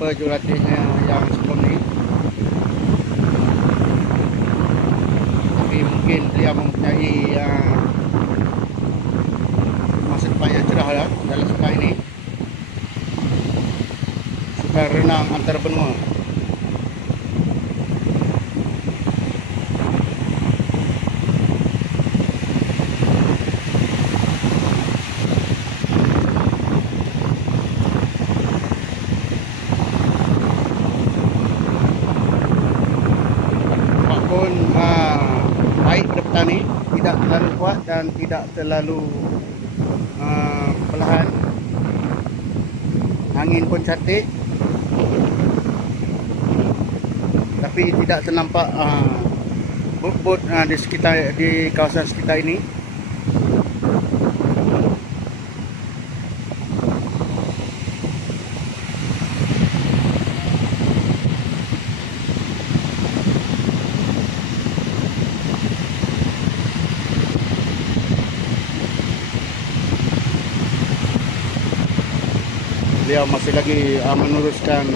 pejurulatihnya yang sebelum ni, tapi mungkin beliau mempunyai masa depan yang cerah lah dalam sukan ini, sukan renang antar benua. Pun baik pada petani, tidak terlalu kuat dan tidak terlalu perlahan. Angin pun cantik, tapi tidak ternampak bot-bot di kawasan sekitar ini. Beliau masih lagi meneruskan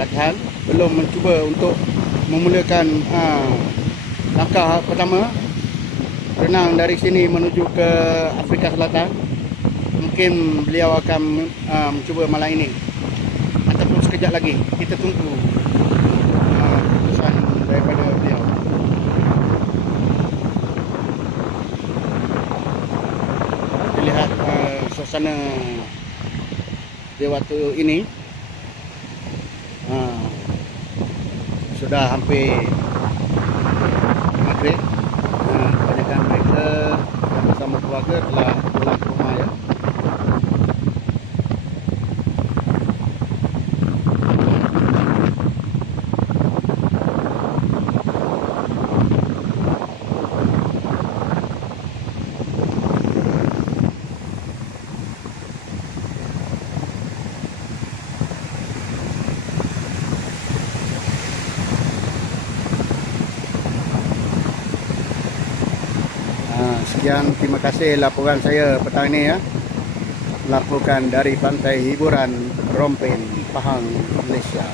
latihan, belum mencuba untuk memulakan langkah pertama renang dari sini menuju ke Afrika Selatan. Mungkin beliau akan mencuba malam ini ataupun sekejap lagi. Kita tunggu keputusan daripada beliau. Kita lihat suasana di waktu ini sudah hampir maghrib. Kebanyakan mereka yang bersama keluarga telah pulang ke rumah ya. Sekian, terima kasih laporan saya petang ini ya. Melaporkan dari Pantai Hiburan Rompin, Pahang, Malaysia.